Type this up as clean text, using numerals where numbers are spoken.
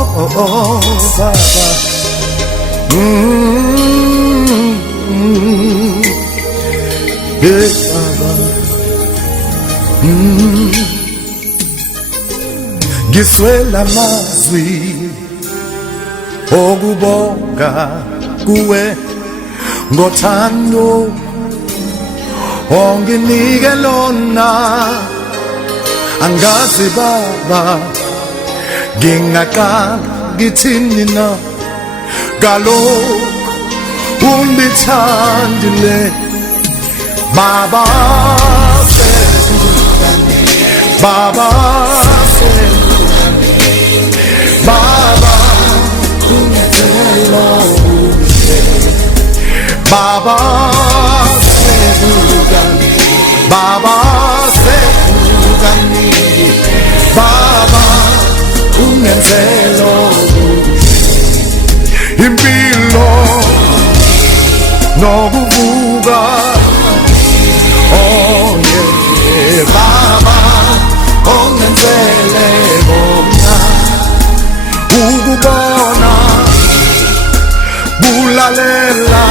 Baba. Yes, Baba. Ngiswela amazwi okubonga kuwe ngothando onginike lona, angazi Baba ngingaqala ngithini na, kaloku ungithandile Baba. Baba Baba ungithelo Baba sekugani, Baba sekugani, Baba ungithelo impilo nokuvuka. Oh yeah, Baba ongenzele bona ukubona kulalela